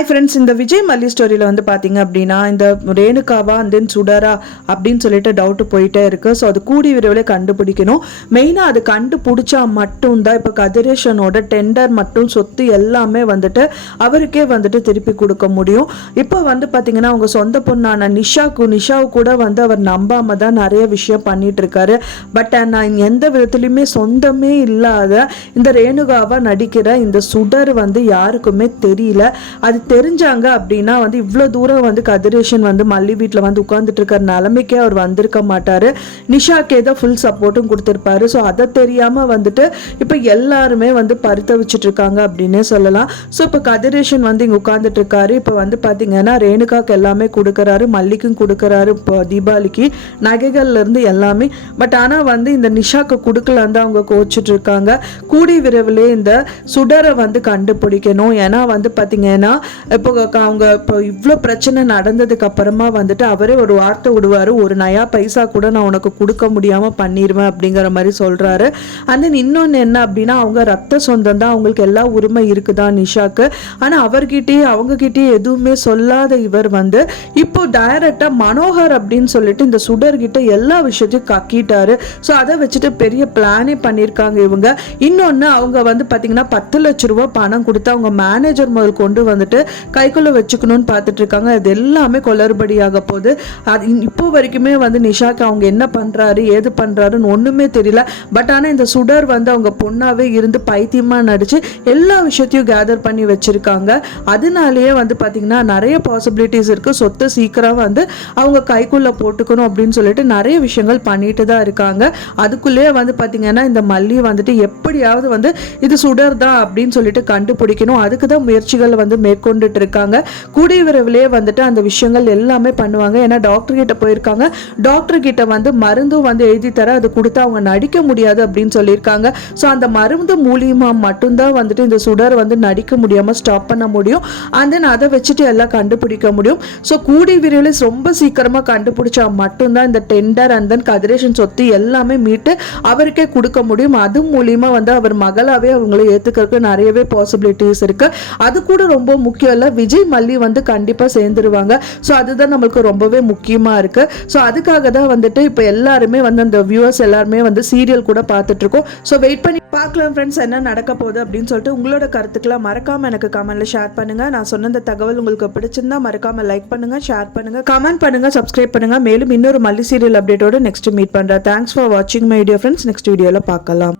Hi friends, இந்த விஜய் மல்லி ஸ்டோரியில் வந்து பார்த்தீங்க அப்படின்னா இந்த ரேணுகாவா அண்ட் தென் சுடரா அப்படின்னு சொல்லிட்டு டவுட்டு போயிட்டே இருக்குது. ஸோ அது கூடி விரைவில் கண்டுபிடிக்கணும். மெயினாக அது கண்டுபிடிச்சா மட்டும்தான் இப்போ கதிரேஷனோட டெண்டர் மட்டும் சொத்து எல்லாமே வந்துட்டு அவருக்கே வந்துட்டு திருப்பி கொடுக்க முடியும். இப்போ வந்து பார்த்தீங்கன்னா அவங்க சொந்த பொண்ணான நிஷாவு கூட வந்து அவர் நம்பாம தான் நிறைய விஷயம் பண்ணிட்டு இருக்காரு. பட் நான் எந்த விதத்துலையுமே சொந்தமே இல்லாத இந்த ரேணுகாவா நடிக்கிற இந்த சுடர் வந்து யாருக்குமே தெரியல. அது தெரிஞ்சாங்க அப்படின்னா வந்து இவ்வளோ தூரம் வந்து கதிரேஷன் வந்து மல்லி வீட்டில் வந்து உட்காந்துட்டு இருக்கிற நிலைமைக்கே அவர் வந்திருக்க மாட்டார். நிஷாக்கே தான் ஃபுல் சப்போர்ட்டும் கொடுத்துருப்பாரு. ஸோ அதை தெரியாமல் வந்துட்டு இப்போ எல்லாருமே வந்து பரிதவிச்சிட்டு இருக்காங்க அப்படின்னே சொல்லலாம். ஸோ இப்போ கதிரேஷன் வந்து இங்கே உட்காந்துட்டு இருக்காரு. இப்போ வந்து பார்த்தீங்கன்னா ரேணுகாக்கு எல்லாமே கொடுக்குறாரு, மல்லிக்கும் கொடுக்குறாரு, இப்போ தீபாவளிக்கு நகைகள்லேருந்து எல்லாமே. பட் ஆனால் வந்து இந்த நிஷாக்கு கொடுக்கலான்னு தான் அவங்க கோச்சிட்டு இருக்காங்க. கூடி விரைவிலே இந்த சுடரை வந்து கண்டுபிடிக்கணும். ஏன்னா வந்து பார்த்தீங்கன்னா இப்போ அவங்க இப்போ இவ்வளோ பிரச்சனை நடந்ததுக்கு அப்புறமா வந்துட்டு அவரே ஒரு வார்த்தை விடுவார், ஒரு நயா பைசா கூட நான் உனக்கு கொடுக்க முடியாமல் பண்ணிடுவேன் அப்படிங்கிற மாதிரி சொல்கிறாரு. அண்ட் தென் இன்னொன்று என்ன அப்படின்னா அவங்க ரத்த சொந்தம் தான், அவங்களுக்கு எல்லா உரிமை இருக்குதான் நிஷாக்கு. ஆனால் அவர்கிட்டயே அவங்ககிட்டயே எதுவுமே சொல்லாத இவர் வந்து இப்போ டைரக்டாக மனோகர் அப்படின்னு சொல்லிட்டு இந்த சுடர்கிட்ட எல்லா விஷயத்தையும் கக்கிட்டாரு. ஸோ அதை வச்சுட்டு பெரிய பிளானே பண்ணியிருக்காங்க இவங்க. இன்னொன்று அவங்க வந்து பார்த்தீங்கன்னா 10 லட்ச ரூபா பணம் கொடுத்து அவங்க மேனேஜர் முதல் கொண்டு வந்துட்டு கைக்குள்ள வச்சுக்கணும்னு பார்த்துட்டு இருக்காங்க. அது எல்லாமே குளறுபடியாக போகுது. அது இப்போ வரைக்குமே வந்து நிஷாக்கு அவங்க என்ன பண்றாரு ஏது பண்றாருன்னு ஒண்ணுமே தெரியல. பட் ஆனால் இந்த சுடர் வந்து அவங்க பொண்ணாவே இருந்து பைத்தியமா நடிச்சு எல்லா விஷயத்தையும் கேதர் பண்ணி வச்சிருக்காங்க. அதனாலேயே வந்து பார்த்தீங்கன்னா நிறைய பாசிபிலிட்டிஸ் இருக்கு. சொத்தை சீக்கிரம் வந்து அவங்க கைக்குள்ள போட்டுக்கணும் அப்படின்னு சொல்லிட்டு நிறைய விஷயங்கள் பண்ணிட்டு தான் இருக்காங்க. அதுக்குள்ளேயே வந்து பார்த்தீங்கன்னா இந்த மல்லி வந்துட்டு எப்படியாவது வந்து இது சுடர் தான் அப்படின்னு சொல்லிட்டு கண்டுபிடிக்கணும். அதுக்கு தான் முயற்சிகள் வந்து மேற்கொண்டுட்டு இருக்காங்க. கூடிய விரைவிலே வந்துட்டு அந்த விஷயங்கள் எல்லாமே பண்ணுவாங்க. ஏன்னா டாக்டர் கிட்ட போயிருக்காங்க. டாக்டர் கிட்ட வந்து மருந்தும் வந்து எழுதி தர அது கொடுத்து அவங்க நடிக்க முடியாது அப்படின்னு சொல்லியிருக்காங்க. ஸோ அந்த மருந்து மூலியமா மட்டும்தான் வந்துட்டு இந்த சுடர் வந்து நடிக்க முடியாம ஸ்டாப் பண்ண முடியும். அண்ட் தென் அதை வச்சுட்டு எல்லாம் கண்டுபிடிக்க முடியும். ஸோ கூடிய விரைவில் ரொம்ப சீக்கிரமா கண்டுபிடிச்சா மட்டும்தான் இந்த டெண்டர் அண்ட் தென் கதிரேஷன் சொத்து எல்லாமே மீட்டு அவருக்கே கொடுக்க முடியும். அது மூலியமா வந்து அவர் மகளாவே அவங்களை ஏத்துக்கிறதுக்கு நிறையவே பாசிபிலிட்டிஸ் இருக்கு. அது கூட ரொம்ப முக்கியம் இல்லை, விஜய் மல்லி வந்து கண்டிப்பா சேர்ந்துருவாங்க. ஸோ அதுதான் நம்மளுக்கு ரொம்பவே முக்கியமா இருக்கு. ஸோ அதுக்காக தான் வந்துட்டு இப்போ எல்லாருமே வந்து அந்த வியூவர்ஸ் எல்லாருமே வந்து சீரியல் கூட பார்த்துட்டு இருக்கோம். ஸோ வெயிட் பண்ணி பார்க்கலாம் ஃப்ரெண்ட்ஸ் என்ன நடக்க போகுது அப்படின்னு சொல்லிட்டு. உங்களோட கருத்துக்களை மறக்காம எனக்கு கமெண்ட்ல ஷேர் பண்ணுங்க. நான் சொன்ன இந்த தகவல் உங்களுக்கு பிடிச்சிருந்தா மறக்காம லைக் பண்ணுங்க, ஷேர் பண்ணுங்க, கமெண்ட் பண்ணுங்க, சப்ஸ்கிரைப் பண்ணுங்க. மேலும் இன்னொரு மல்லி சீரியல் அப்டேட்டோட நெக்ஸ்ட் மீட் பண்றேன். தேங்க்ஸ் ஃபார் வாட்சிங் மை டியர் ஃப்ரெண்ட்ஸ். நெக்ஸ்ட் வீடியோல பார்க்கலாம்.